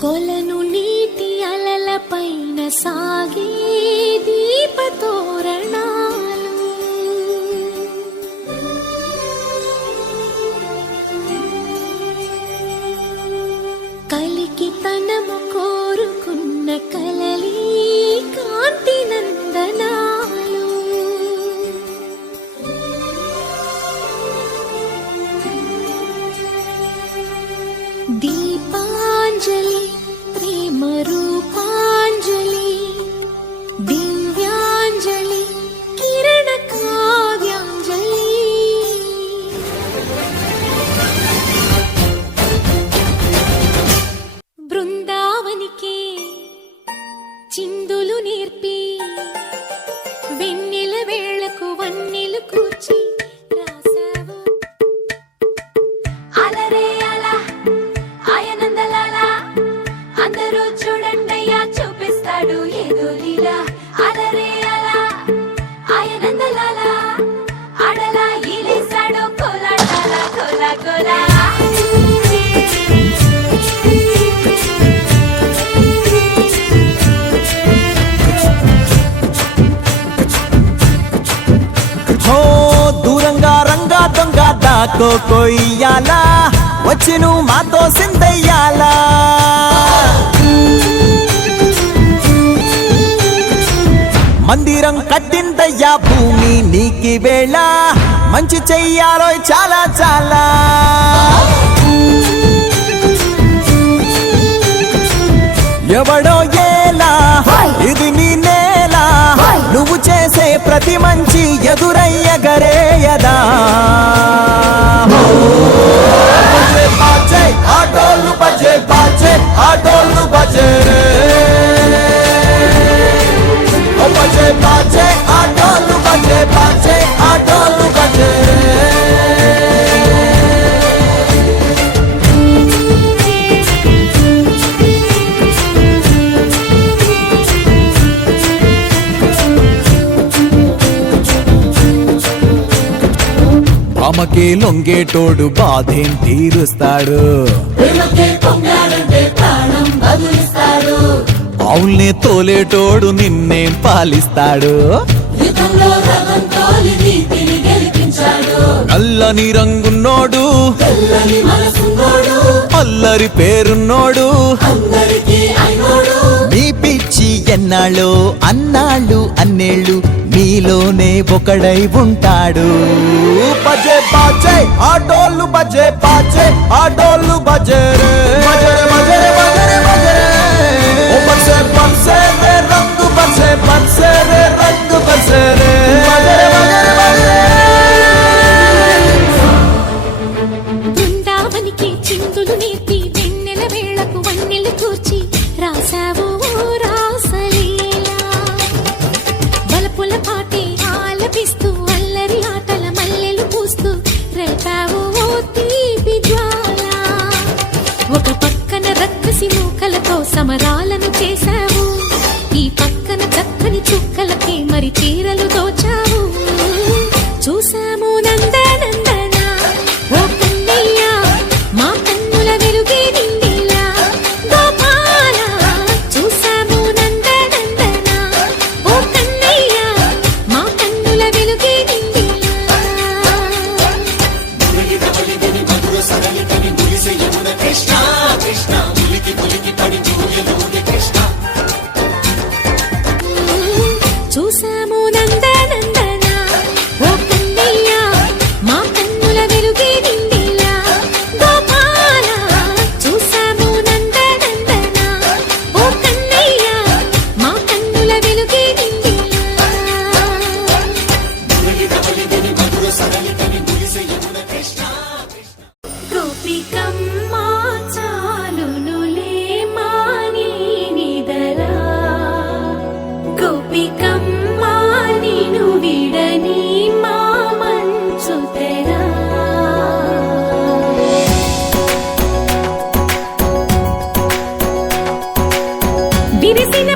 కొలను నీటి అలల పైన సాగే దీపతోరణా కోలా కొయ్యాలా? వచ్చి నువ్వు మాతో సిందయ్యాలా? మందిరం కట్టిందయ్యా భూమి నీకి వేళ? మంచి చెయ్యాలో చాలా చాలా. ఎవడో ఏలా ఇది నీ నేల. నువ్వు చేసే ప్రతి మంచి ఎదురయ్యగరేయదా భామకి లొంగేటోడు బాధేం తీరుస్తాడు. ఆవుల్ని తోలేటోడు నిన్నేం పాలిస్తాడు. నల్లని రంగున్నోడు అల్లరి పేరున్నోడు మీ పిచ్చి ఎన్నాళ్ళు అన్నాళ్ళు అన్నేళ్ళు నీలోనే ఒకడై ఉంటాడు. బజే బాచే ఆ డోలు బజే బాచే ఆ డోలు బజే రే బజరే బజరే బజరే బజరే ఓ బన్సే బన్సే రంగు బన్సే బన్సే సమరాలను చేశా విరిసిన